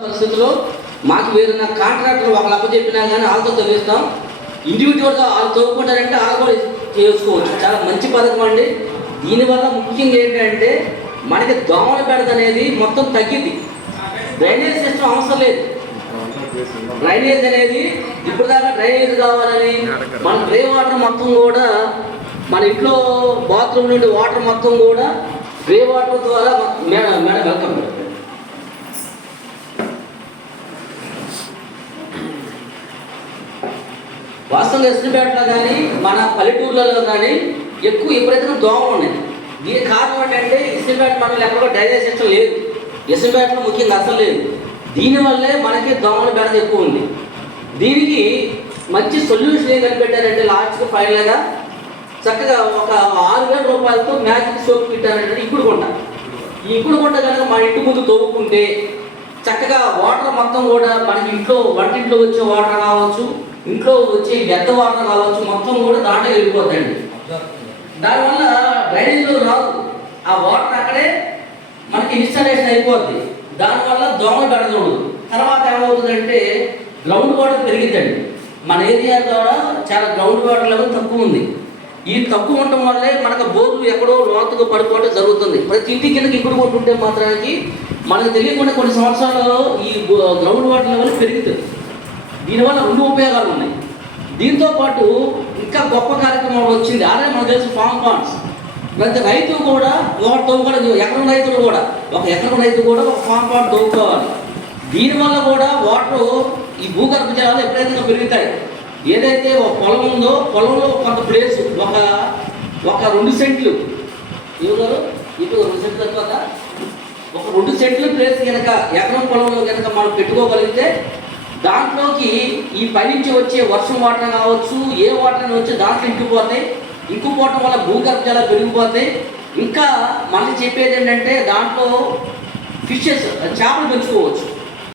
పరిస్థితుల్లో మాకు వేరున్న కాంట్రాక్టర్ ఒకళ్ళు అప్పచెప్పినా కానీ వాళ్ళతో తవ్విస్తాం. ఇండివిజువల్గా వాళ్ళు తవ్వుకుంటారంటే వాళ్ళు కూడా చేసుకోవచ్చు. చాలా మంచి పథకం అండి. దీనివల్ల ముఖ్యంగా ఏంటంటే మనకి దోమల బెడద అనేది మొత్తం తగ్గింది. డ్రైనేజ్ సిస్టమ్ అవసరం లేదు. డ్రైనేజ్ అనేది ఇప్పుడు దాకా డ్రైనేజ్ కావాలని మన గ్రే వాటర్ మొత్తం కూడా మన ఇంట్లో బాత్రూమ్ నుండి వాటర్ మొత్తం కూడా గ్రే వాటర్ ద్వారా మేడం వెల్కమ్. వాస్తవంగా ఎస్టిమేట్లో కానీ మన పల్లెటూర్లలో కానీ ఎక్కువ విపరీతంగా దోమలు ఉన్నాయి. దీనికి కారణం ఏంటంటే ఎస్టిమేట్ మనలో ఎక్కడో డ్రైనేజ్ సిస్టమ్ లేదు. ఎస్టిమేట్లో ముఖ్యంగా అసలు లేదు. దీనివల్లే మనకి దోమల బెడద ఎక్కువ ఉంది. దీనికి మంచి సొల్యూషన్ ఏం కనిపెట్టారంటే లాస్ట్కి ఫైనల్గా చక్కగా ఒక 6,000 రూపాయలతో మ్యాజిక్ సోప్ పెట్టారంటే ఇప్పుడు కొంట. ఈ ఇప్పుడు కొంట కనుక మన ఇంటి ముందు తవ్వుకుంటే చక్కగా వాటర్ మొత్తం కూడా మనకి ఇంట్లో వంటింట్లో వచ్చే వాటర్ కావచ్చు, ఇంట్లో వచ్చే గద్ద వాటర్ కావచ్చు, మొత్తం కూడా దాంట్లో వెళ్ళిపోతాయండి. దానివల్ల డ్రైనేజ్లో రాదు. ఆ వాటర్ అక్కడే మనకి ఇన్స్టాలేషన్ అయిపోద్ది. దానివల్ల దోమలు పెడకూడదు. తర్వాత ఏమవుతుందంటే గ్రౌండ్ వాటర్ పెరిగిద్దండి. మన ఏరియా ద్వారా చాలా గ్రౌండ్ వాటర్ లెవెల్ తక్కువ ఉంది. ఈ తక్కువ ఉండటం వల్లే మనకు బోర్లు ఎక్కడో లోతుగా పడిపోవడం జరుగుతుంది. ప్రతి ఇంటి కిందకి ఇప్పుడు కొట్టుంటే మాత్రానికి మనకు తెలియకుండా కొన్ని సంవత్సరాలలో ఈ గ్రౌండ్ వాటర్ లెవెల్ పెరుగుతుంది. దీనివల్ల 2 ఉపయోగాలు ఉన్నాయి. దీంతోపాటు ఇంకా గొప్ప కార్యక్రమం వచ్చింది. ఆల్రెడీ మనకు తెలుసు ఫామ్ పాండ్స్. ప్రతి రైతు కూడా ఒకటి తవ్వుకోవడం, ఎకరం రైతులు కూడా ఒక ఎకరం రైతు కూడా ఒక ఫామ్ పాండ్ తవ్వుకోవాలి. దీనివల్ల కూడా వాటర్ ఈ భూగర్భ జలాలు ఎప్పుడైతే పెరుగుతాయి. ఏదైతే ఒక పొలం ఉందో పొలంలో కొంత ప్లేస్ ఒక 2 సెంట్లు ఇవ్వగలరు. ఇప్పుడు 2 సెంట్లు తర్వాత ఒక 2 సెంట్ల ప్లేస్ కనుక ఎకరం పొలంలో కనుక మనం పెట్టుకోగలిగితే దాంట్లోకి ఈ పైనుంచి వచ్చే వర్షం వాటర్ కావచ్చు, ఏ వాటర్ వచ్చి దాంట్లో ఇంకిపోవటం వల్ల భూగర్భ జలాలు పెరిగిపోతాయి. ఇంకా మళ్ళీ చెప్పేది ఏంటంటే దాంట్లో ఫిషెస్ చేపలు పెంచుకోవచ్చు.